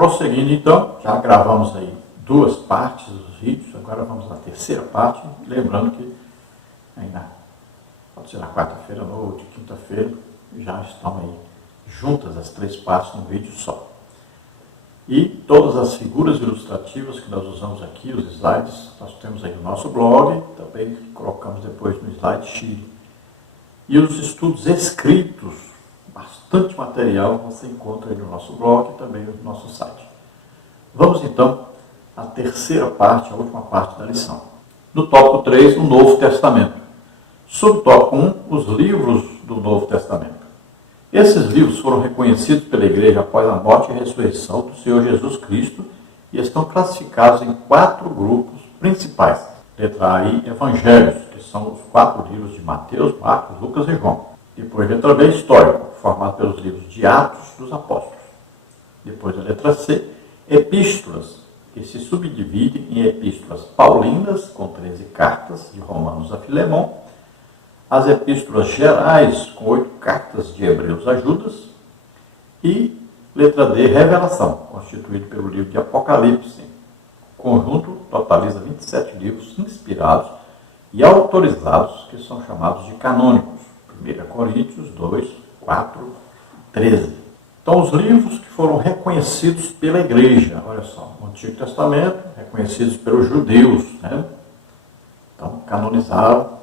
Prosseguindo então, já gravamos aí 2 partes dos vídeos, agora vamos na terceira parte, lembrando que ainda pode ser na quarta-feira à noite, quinta-feira, já estão aí juntas as 3 partes num vídeo só. E todas as figuras ilustrativas que nós usamos aqui, os slides, nós temos aí no nosso blog, também colocamos depois no Slide Sheet. E os estudos escritos, bastante material você encontra aí no nosso blog e também no nosso site. Vamos então à terceira parte, a última parte da lição. No tópico 3, o Novo Testamento. Subtópico 1, os livros do Novo Testamento. Esses livros foram reconhecidos pela Igreja após a morte e ressurreição do Senhor Jesus Cristo e estão classificados em 4 grupos principais. Letra A, Evangelhos, que são os 4 livros de Mateus, Marcos, Lucas e João. Depois, letra B, Histórico, formado pelos livros de Atos dos Apóstolos. Depois, a letra C, Epístolas, que se subdividem em epístolas paulinas, com 13 cartas, de Romanos a Filemão, as epístolas gerais, com 8 cartas de Hebreus a Judas, e letra D, Revelação, constituído pelo livro de Apocalipse. O conjunto totaliza 27 livros inspirados e autorizados, que são chamados de canônicos. 1 Coríntios 2, 4, 13. Então, os livros que foram reconhecidos pela Igreja, olha só, no Antigo Testamento, reconhecidos pelos judeus, né? Então, canonizaram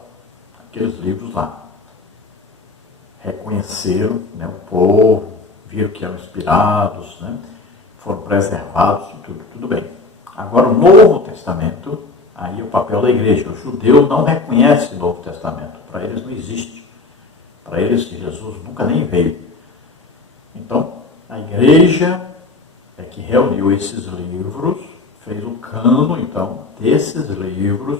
aqueles livros lá. Reconheceram, né, o povo, viram que eram inspirados, né? Foram preservados, tudo bem. Agora, o Novo Testamento, aí é o papel da Igreja. O judeu não reconhece o Novo Testamento, para eles não existe. Para eles, Jesus nunca nem veio. Então, a Igreja é que reuniu esses livros, fez o cânon, então, desses livros,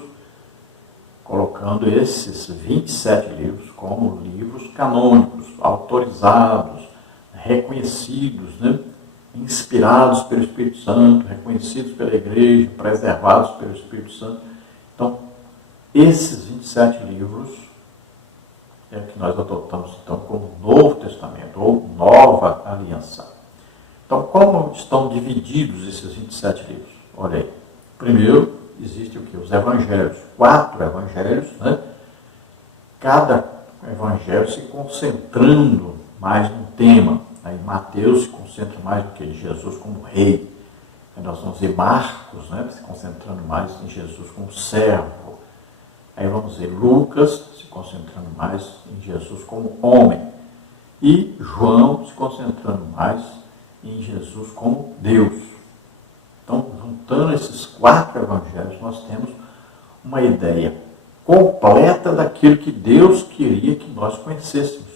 colocando esses 27 livros como livros canônicos, autorizados, reconhecidos, né? Inspirados pelo Espírito Santo, reconhecidos pela Igreja, preservados pelo Espírito Santo. Então, esses 27 livros é o que nós adotamos então como Novo Testamento, ou Nova Aliança. Então, como estão divididos esses 27 livros? Olha aí. Primeiro, existe o que? Os evangelhos. 4 evangelhos, né? Cada evangelho se concentrando mais num tema. Aí Mateus se concentra mais no que? Jesus como rei. Aí nós vamos ver Marcos, né? Se concentrando mais em Jesus como servo. Aí vamos ver Lucas se concentrando mais em Jesus como homem. E João se concentrando mais em Jesus como Deus. Então, juntando esses 4 evangelhos, nós temos uma ideia completa daquilo que Deus queria que nós conhecêssemos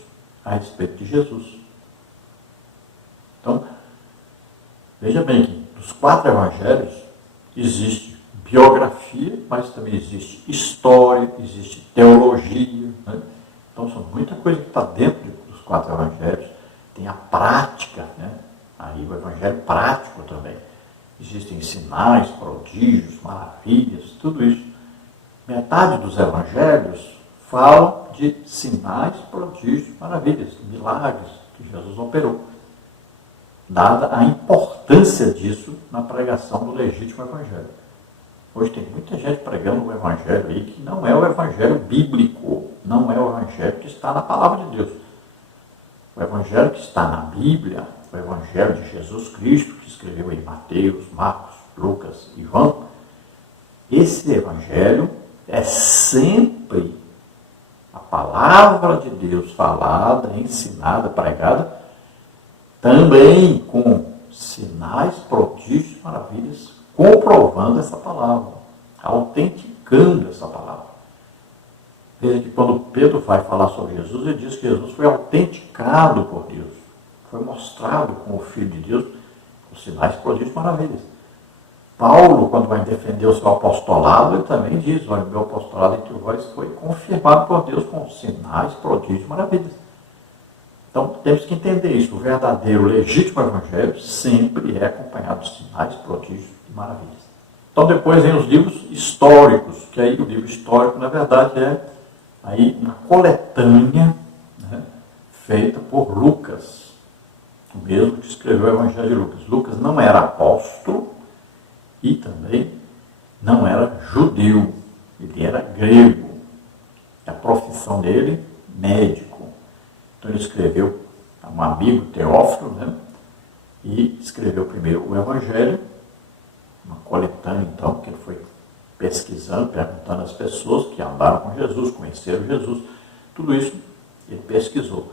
a respeito de Jesus. Então, veja bem que dos 4 evangelhos existe biografia, mas também existe história, existe teologia, né? Então, são muita coisa que está dentro dos 4 evangelhos. Tem a prática, né? Aí o evangelho prático também. Existem sinais, prodígios, maravilhas, tudo isso. Metade dos evangelhos falam de sinais, prodígios, maravilhas, milagres que Jesus operou. Dada a importância disso na pregação do legítimo evangelho. Hoje tem muita gente pregando um evangelho aí que não é o evangelho bíblico, não é o evangelho que está na palavra de Deus. O evangelho que está na Bíblia, o evangelho de Jesus Cristo, que escreveu em Mateus, Marcos, Lucas e João, esse evangelho é sempre a palavra de Deus falada, ensinada, pregada, também com sinais, prodígios, maravilhas, comprovando essa palavra, autenticando essa palavra. Veja que quando Pedro vai falar sobre Jesus, ele diz que Jesus foi autenticado por Deus, foi mostrado como o Filho de Deus, com sinais, prodígios, maravilhas. Paulo, quando vai defender o seu apostolado, ele também diz, olha, o meu apostolado entre vós foi confirmado por Deus com sinais, prodígios, maravilhas. Então, temos que entender isso. O verdadeiro, legítimo evangelho sempre é acompanhado de sinais, prodígios e maravilhas. Então, depois vem os livros históricos, que aí o livro histórico, na verdade, é aí uma coletânea, né, feita por Lucas. o mesmo que escreveu o Evangelho de Lucas. Lucas não era apóstolo e também não era judeu, ele era grego. A profissão dele, médico. Então ele escreveu a um amigo, Teófilo, né? E escreveu primeiro o Evangelho, uma coletânea então, que ele foi pesquisando, perguntando às pessoas que andaram com Jesus, conheceram Jesus, tudo isso ele pesquisou.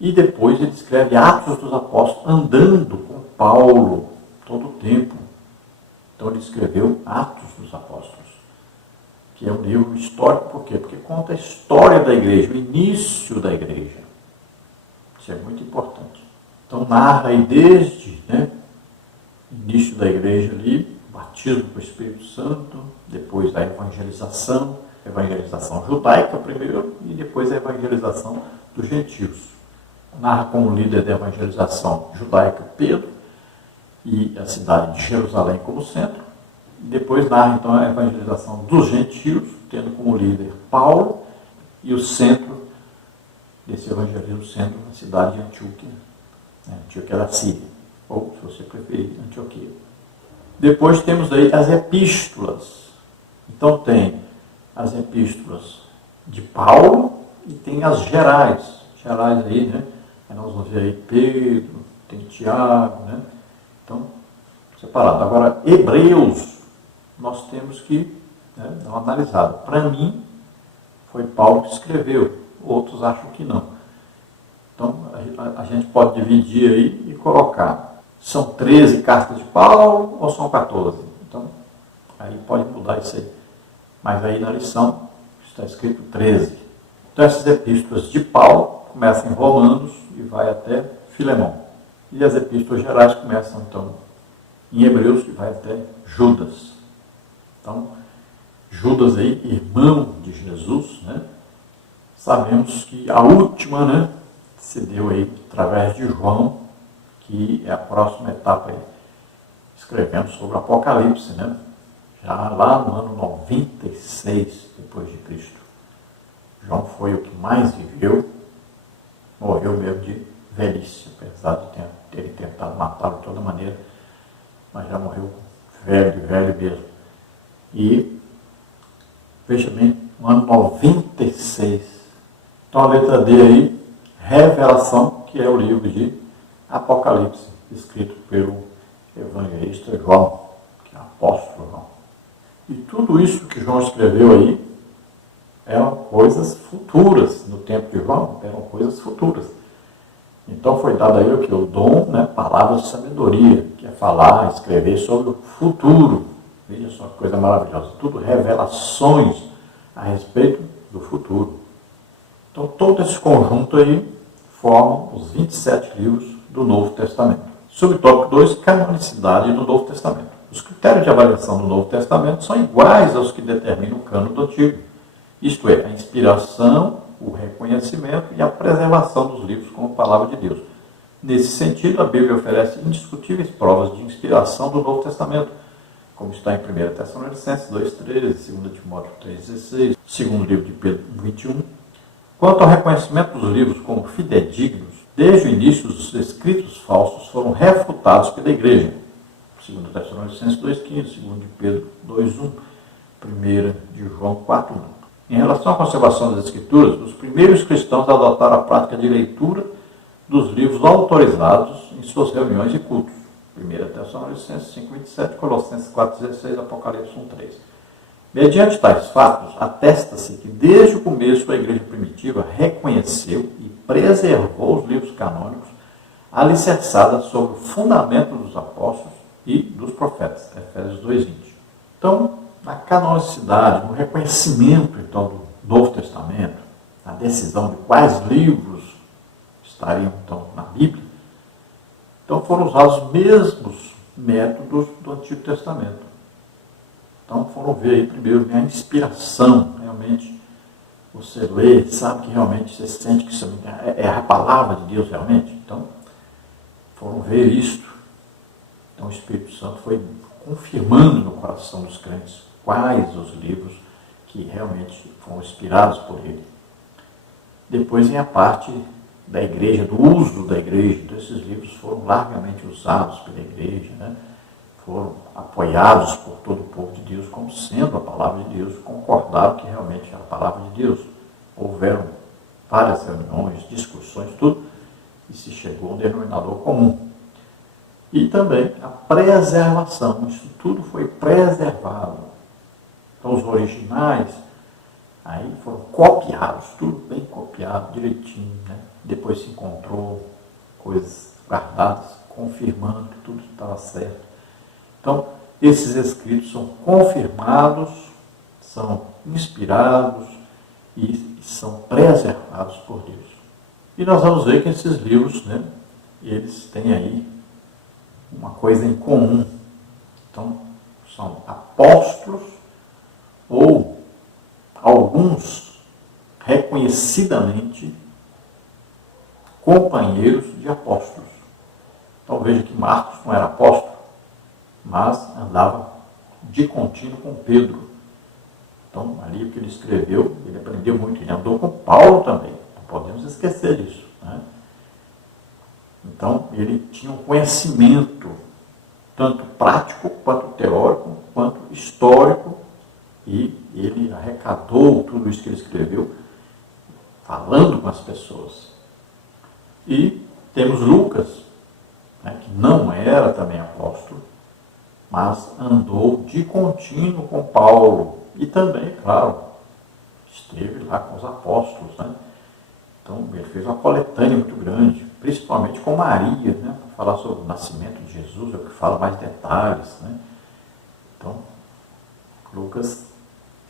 E depois ele escreve Atos dos Apóstolos, andando com Paulo todo o tempo. Então ele escreveu Atos dos Apóstolos, que é um livro histórico, por quê? Porque conta a história da igreja, o início da igreja. Isso é muito importante. Então narra aí desde o início da igreja ali, o batismo com o Espírito Santo, depois a evangelização judaica primeiro e depois a evangelização dos gentios. Narra como líder da evangelização judaica Pedro e a cidade de Jerusalém como centro. E depois narra então a evangelização dos gentios, tendo como líder Paulo e o centro desse evangelismo sendo a cidade de Antioquia, Antioquia da Síria, ou, se você preferir, Antioquia. Depois temos aí as epístolas. Então tem as epístolas de Paulo e tem as gerais. Gerais aí, Aí nós vamos ver aí Pedro, tem Tiago, Então, separado. Agora, Hebreus, nós temos que dar uma analisada. Para mim, foi Paulo que escreveu. Outros acham que não. Então, a gente pode dividir aí e colocar. São 13 cartas de Paulo ou são 14? Então, aí pode mudar isso aí. Mas aí na lição está escrito 13. Então, essas epístolas de Paulo começam em Romanos e vai até Filemão. E as epístolas gerais começam, então, em Hebreus e vai até Judas. Então, Judas aí, irmão de Jesus, Sabemos que a última, se deu aí através de João, que é a próxima etapa aí, escrevendo sobre o Apocalipse, já lá no ano 96 depois de Cristo. João foi o que mais viveu, morreu mesmo de velhice, apesar de terem tentado matá-lo de toda maneira, mas já morreu velho mesmo. E, veja bem, no ano 96, então a letra D aí, Revelação, que é o livro de Apocalipse, escrito pelo evangelista João, que é o apóstolo João. E tudo isso que João escreveu aí eram coisas futuras, no tempo de João, eram coisas futuras. Então foi dado aí o que? O dom, palavra de sabedoria, que é falar, escrever sobre o futuro. Veja só que coisa maravilhosa. Tudo revelações a respeito do futuro. Então todo esse conjunto aí formam os 27 livros do Novo Testamento. Subtópico 2, canonicidade do Novo Testamento. Os critérios de avaliação do Novo Testamento são iguais aos que determinam o cânon do Antigo. Isto é, a inspiração, o reconhecimento e a preservação dos livros como palavra de Deus. Nesse sentido, a Bíblia oferece indiscutíveis provas de inspiração do Novo Testamento, como está em 1 Tessalonicenses 2,13, 2 Timóteo 3,16, 2 livro de Pedro 21. Quanto ao reconhecimento dos livros como fidedignos, desde o início os escritos falsos foram refutados pela Igreja. 2 Tessalonicenses 2,15, 2 de Pedro 2,1, 1 de João 4,1. Em relação à conservação das Escrituras, os primeiros cristãos adotaram a prática de leitura dos livros autorizados em suas reuniões e cultos. 1 Tessalonicenses 5,27, Colossenses 4,16, Apocalipse 1,3. Mediante tais fatos, atesta-se que desde o começo a Igreja primitiva reconheceu e preservou os livros canônicos alicerçados sobre o fundamento dos apóstolos e dos profetas. Efésios 2,20. Então, na canonicidade, no reconhecimento então, do Novo Testamento, na decisão de quais livros estariam então, na Bíblia, então foram usados os mesmos métodos do Antigo Testamento. Então foram ver aí primeiro a inspiração, realmente você lê, sabe que realmente você sente que isso é a palavra de Deus realmente. Então foram ver isto. Então o Espírito Santo foi confirmando no coração dos crentes quais os livros que realmente foram inspirados por ele. Depois vem a parte da igreja, do uso da igreja. Então, esses livros foram largamente usados pela igreja, né? Foram apoiados por todo o povo de Deus como sendo a palavra de Deus, concordaram que realmente era a palavra de Deus. Houveram várias reuniões, discussões, tudo, e se chegou a um denominador comum. E também a preservação, isso tudo foi preservado. Então, os originais aí foram copiados, tudo bem copiado, direitinho, né? Depois se encontrou coisas guardadas, confirmando que tudo estava certo. Então, esses escritos são confirmados, são inspirados e são preservados por Deus. E nós vamos ver que esses livros, né, eles têm aí uma coisa em comum. Então, são apóstolos ou alguns reconhecidamente companheiros de apóstolos. Então veja que Marcos não era apóstolo, mas andava de contínuo com Pedro. Então, ali o que ele escreveu, ele aprendeu muito. Ele andou com Paulo também, não podemos esquecer disso, né? Então, ele tinha um conhecimento, tanto prático, quanto teórico, quanto histórico, e ele arrecadou tudo isso que ele escreveu, falando com as pessoas. E temos Lucas, né, que não era também apóstolo, mas andou de contínuo com Paulo. E também, claro, esteve lá com os apóstolos, né? Então, ele fez uma coletânea muito grande, principalmente com Maria, né? Para falar sobre o nascimento de Jesus, é o que fala mais detalhes, né? Então, Lucas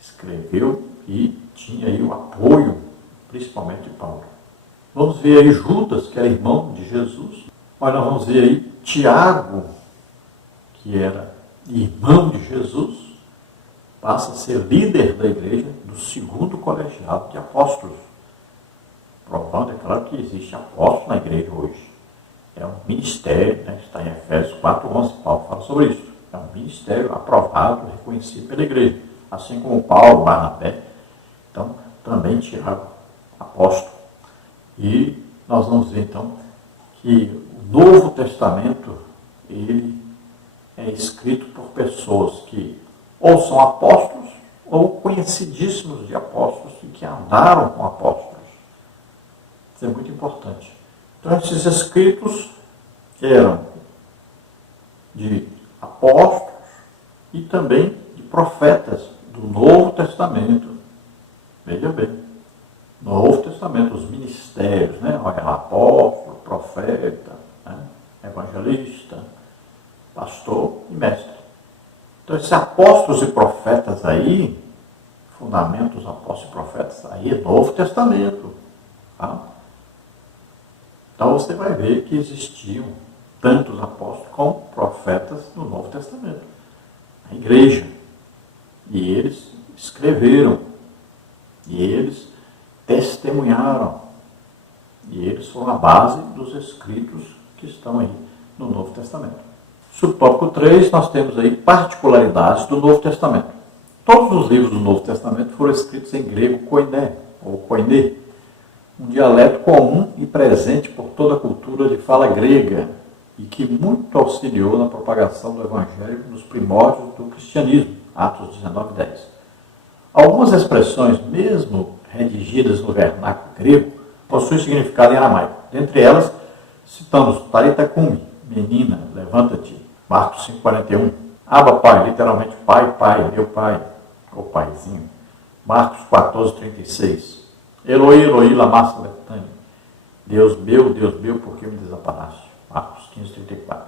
escreveu e tinha aí o apoio, principalmente de Paulo. Vamos ver aí Judas, que era irmão de Jesus. Olha, nós vamos ver aí Tiago, que era irmão de Jesus, passa a ser líder da igreja do segundo colegiado de apóstolos. Provando, é claro que existe apóstolo na igreja hoje. É um ministério, né, que está em Efésios 4:11, Paulo fala sobre isso. É um ministério aprovado, reconhecido pela igreja. Assim como Paulo, Barnabé. Então, também Tiago, apóstolo. E nós vamos ver, então, que o Novo Testamento, ele é escrito por pessoas que ou são apóstolos, ou conhecidíssimos de apóstolos e que andaram com apóstolos. Isso é muito importante. Então, esses escritos eram de apóstolos e também de profetas do Novo Testamento. Veja bem, Novo Testamento, os ministérios, né? Olha, apóstolo, profeta, né? Evangelista, pastor e mestre. Então, esses apóstolos e profetas aí, fundamento dos apóstolos e profetas, aí é Novo Testamento. Tá? Então, você vai ver que existiam tantos apóstolos como profetas no Novo Testamento. A igreja. E eles escreveram. E eles testemunharam. E eles foram a base dos escritos que estão aí no Novo Testamento. Subtópico 3, nós temos aí particularidades do Novo Testamento. Todos os livros do Novo Testamento foram escritos em grego koiné, ou koiné, um dialeto comum e presente por toda a cultura de fala grega e que muito auxiliou na propagação do Evangelho nos primórdios do cristianismo, Atos 19:10. Algumas expressões, mesmo redigidas no vernáculo grego, possuem significado em aramaico. Dentre elas, citamos Talita Cumi, menina, levanta-te, Marcos 5:41. Abba, pai, literalmente pai, pai, meu pai, ou paizinho, Marcos 14:36. Eloi, Eloi, lama sabachthani. Deus meu, por que me desamparaste? Marcos 15:34.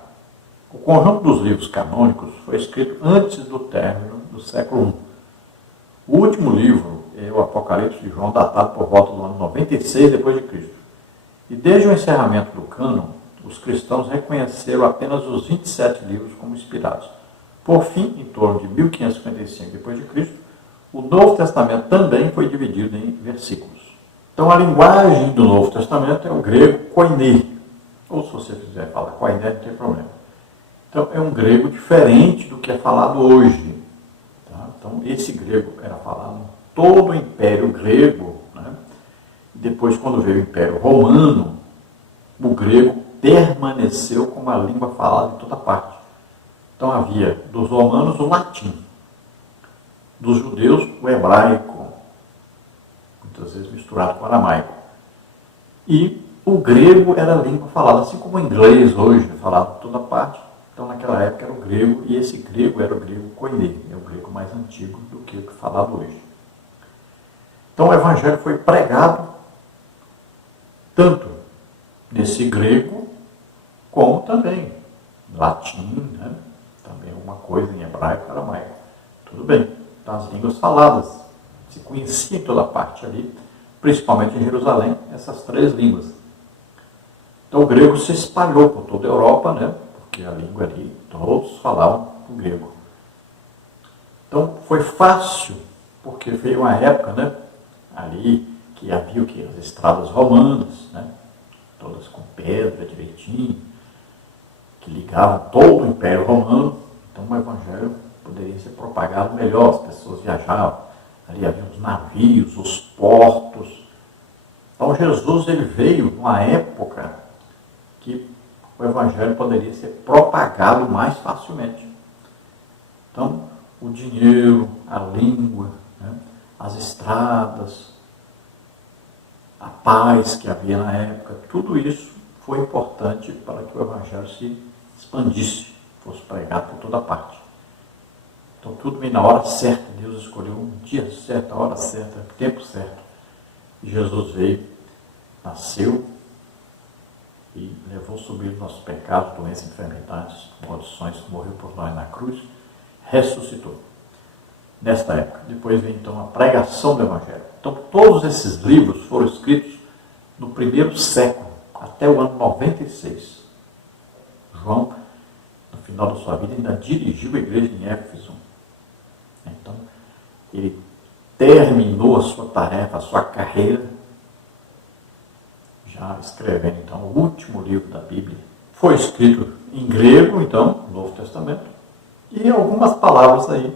O conjunto dos livros canônicos foi escrito antes do término do século I. O último livro é o Apocalipse de João, datado por volta do ano 96 d.C. E desde o encerramento do cânon, os cristãos reconheceram apenas os 27 livros como inspirados. Por fim, em torno de 1555 d.C., o Novo Testamento também foi dividido em versículos. Então, a linguagem do Novo Testamento é o grego koiné. Ou, se você quiser falar koiné, não tem problema. Então, é um grego diferente do que é falado hoje. Tá? Então, esse grego era falado em todo o Império Grego, né? Depois, quando veio o Império Romano, o grego permaneceu como a língua falada em toda parte. Então havia dos romanos o latim, dos judeus o hebraico, muitas vezes misturado com o aramaico. E o grego era a língua falada, assim como o inglês hoje é falado em toda parte. Então naquela época era o grego, e esse grego era o grego koiné, é o grego mais antigo do que o que é falado hoje. Então o evangelho foi pregado tanto nesse grego como também em latim, né? Também alguma coisa em hebraico, aramaico. Tudo bem, então as línguas faladas se conheciam em toda parte ali, principalmente em Jerusalém, essas três línguas. Então o grego se espalhou por toda a Europa, né? Porque a língua ali, todos falavam o grego. Então foi fácil, porque veio uma época, né? Ali que havia o quê? As estradas romanas, né? Todas com pedra direitinho, que ligavam todo o Império Romano. Então o Evangelho poderia ser propagado melhor, as pessoas viajavam, ali havia os navios, os portos. Então Jesus ele veio numa época que o Evangelho poderia ser propagado mais facilmente. Então o dinheiro, a língua, né? As estradas, a paz que havia na época, tudo isso foi importante para que o Evangelho se expandisse, fosse pregado por toda parte. Então tudo vem na hora certa, Deus escolheu um dia certo, a hora certa, o tempo certo. E Jesus veio, nasceu e levou sobre os nossos pecados, doenças, enfermidades, maldições, morreu por nós na cruz, ressuscitou. Nesta época. Depois vem então a pregação do Evangelho. Então todos esses livros foram escritos no primeiro século, até o ano 96. João, no final da sua vida, ainda dirigiu a igreja em Éfeso. Então, ele terminou a sua tarefa, a sua carreira, já escrevendo então o último livro da Bíblia. Foi escrito em grego, então, no Novo Testamento, e algumas palavras aí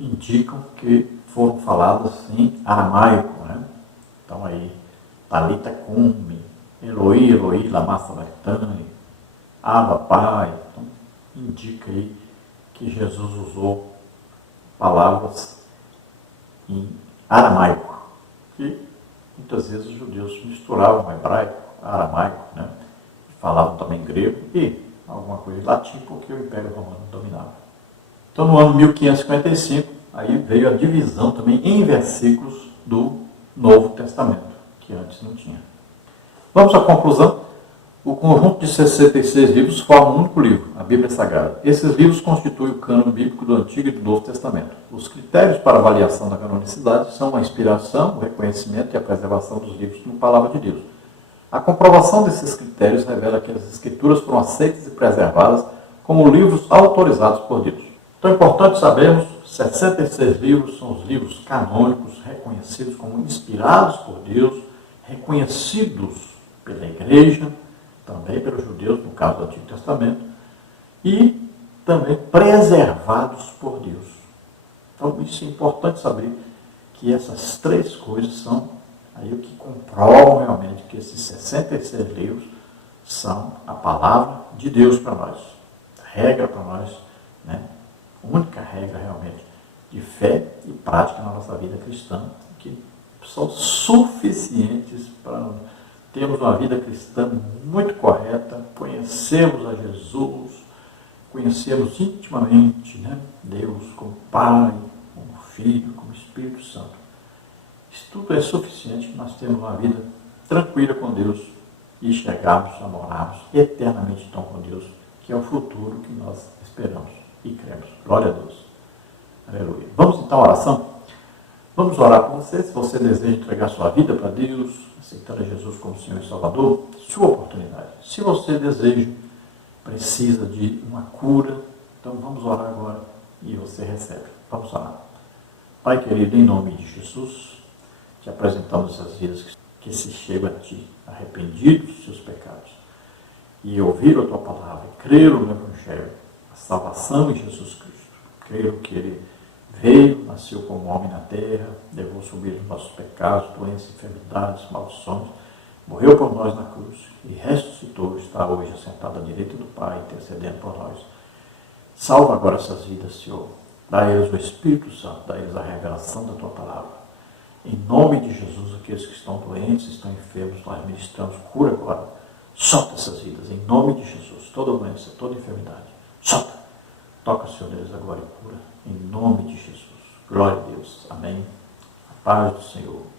indicam que foram faladas em aramaico, né? Então aí, Talita Cumi, Eloi, Eloi, lama sabachthani, Abba, Pai. Então, indica aí que Jesus usou palavras em aramaico, que muitas vezes os judeus misturavam hebraico, aramaico, né? Falavam também grego e alguma coisa em latim, porque o Império Romano dominava. Então, no ano 1555, aí veio a divisão também em versículos do Novo Testamento, que antes não tinha. Vamos à conclusão. O conjunto de 66 livros forma um único livro, a Bíblia Sagrada. Esses livros constituem o cânon bíblico do Antigo e do Novo Testamento. Os critérios para avaliação da canonicidade são a inspiração, o reconhecimento e a preservação dos livros como Palavra de Deus. A comprovação desses critérios revela que as Escrituras foram aceitas e preservadas como livros autorizados por Deus. Então é importante sabermos que 66 livros são os livros canônicos reconhecidos como inspirados por Deus, reconhecidos pela Igreja, também pelos judeus, no caso do Antigo Testamento, e também preservados por Deus. Então isso é importante saber que essas três coisas são aí o que comprovam realmente que esses 66 livros são a palavra de Deus para nós, regra para nós, né? Única regra realmente de fé e prática na nossa vida cristã, que são suficientes para termos uma vida cristã muito correta, conhecermos a Jesus, conhecermos intimamente, né, Deus como Pai, como Filho, como Espírito Santo. Isso tudo é suficiente para nós termos uma vida tranquila com Deus e chegarmos a morarmos eternamente então com Deus, que é o futuro que nós esperamos e cremos. Glória a Deus. Aleluia. Vamos então à oração? Vamos orar por você. Se você deseja entregar sua vida para Deus, aceitando a Jesus como Senhor e Salvador, sua oportunidade. Se você deseja, precisa de uma cura, então vamos orar agora e você recebe. Vamos orar. Pai querido, em nome de Jesus, te apresentamos essas vidas que se chegam a Ti, arrependidos dos seus pecados, e ouviram a Tua palavra, e creram no Evangelho, a salvação em Jesus Cristo. Creram que Ele veio, nasceu como homem na terra, levou sobre Ele os nossos pecados, doenças, enfermidades, maldições, morreu por nós na cruz e ressuscitou, está hoje assentado à direita do Pai, intercedendo por nós. Salva agora essas vidas, Senhor. Dá a eles o Espírito Santo, dá a eles a revelação da Tua palavra. Em nome de Jesus, aqueles que estão doentes, estão enfermos, nós ministramos cura agora. Solta essas vidas, em nome de Jesus. Toda doença, toda enfermidade. Solta. Toca, Senhor, deles agora e cura. Em nome de Jesus. Glória a Deus. Amém. A paz do Senhor.